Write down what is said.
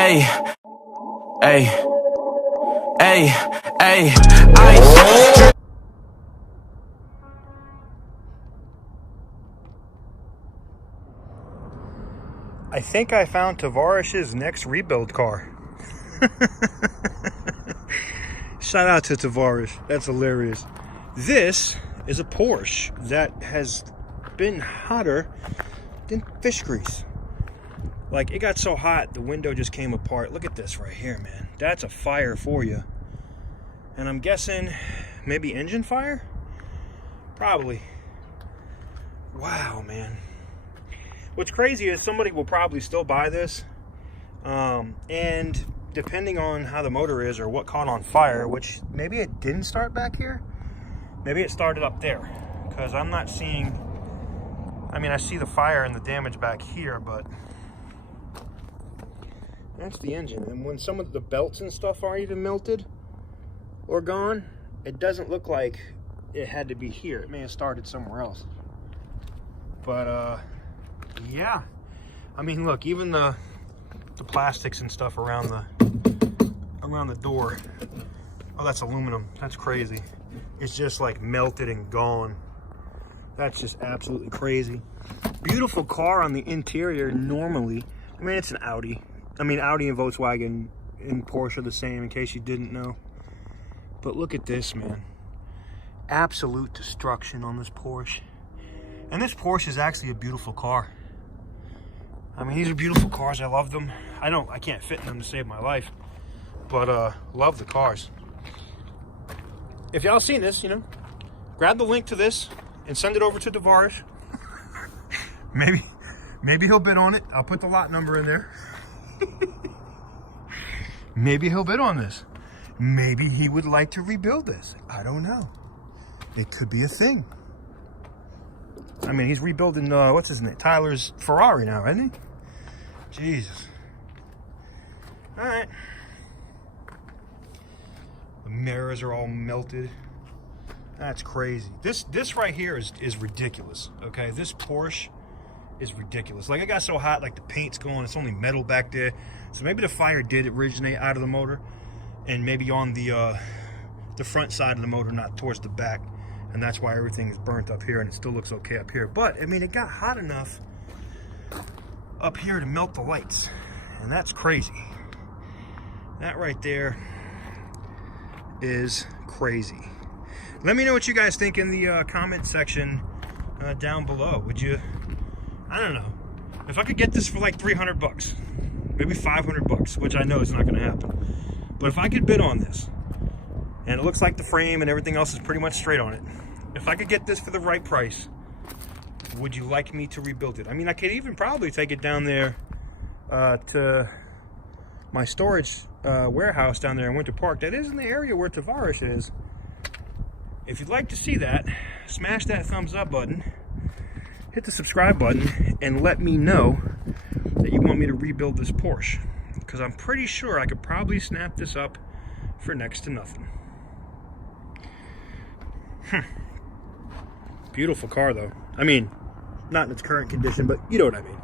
Hey, hey, hey, hey, ice. I think I found Tavarish's next rebuild car. Shout out to Tavarish. That's hilarious. This is a Porsche that has been hotter than fish grease. Like, it got so hot, the window just came apart. Look at this right here, man. That's a fire for you. And I'm guessing maybe engine fire? Probably. Wow, man. What's crazy is somebody will probably still buy this. And depending on how the motor is or what caught on fire, which maybe it didn't start back here. Maybe it started up there. Because I'm not seeing... I mean, I see the fire and the damage back here, but... that's the engine. And when some of the belts and stuff aren't even melted or gone, it doesn't look like it had to be here. It may have started somewhere else. But, yeah. I mean, look, even the plastics and stuff around the door. Oh, that's aluminum. That's crazy. It's just like melted and gone. That's just absolutely crazy. Beautiful car on the interior normally. I mean, it's an Audi. I mean, Audi and Volkswagen and Porsche are the same, in case you didn't know. But look at this, man. Absolute destruction on this Porsche. And this Porsche is actually a beautiful car. I mean, these are beautiful cars. I love them. I can't fit in them to save my life. But, love the cars. If y'all seen this, you know, grab the link to this and send it over to Tavarish. Maybe he'll bid on it. I'll put the lot number in there. Maybe he'll bid on this. Maybe he would like to rebuild this. I don't know. It could be a thing. I mean, he's rebuilding, what's his name? Tyler's Ferrari now, isn't he? Jesus. All right. The mirrors are all melted. That's crazy. This right here is ridiculous, okay? This Porsche is ridiculous. Like, it got so hot, like the paint's going, it's only metal back there. So maybe the fire did originate out of the motor and maybe on the front side of the motor, not towards the back. And that's why everything is burnt up here and it still looks okay up here. But, I mean, it got hot enough up here to melt the lights. And that's crazy. That right there is crazy. Let me know what you guys think in the comment section down below. Would you... I don't know. If I could get this for like 300 bucks, maybe 500 bucks, which I know is not going to happen. But if I could bid on this, and it looks like the frame and everything else is pretty much straight on it, if I could get this for the right price, would you like me to rebuild it? I mean, I could even probably take it down there to my storage warehouse down there in Winter Park. That is in the area where Tavarish is. If you'd like to see that, smash that thumbs up button. Hit the subscribe button and let me know that you want me to rebuild this Porsche, because I'm pretty sure I could probably snap this up for next to nothing. Beautiful car though. I mean, not in its current condition, but you know what I mean.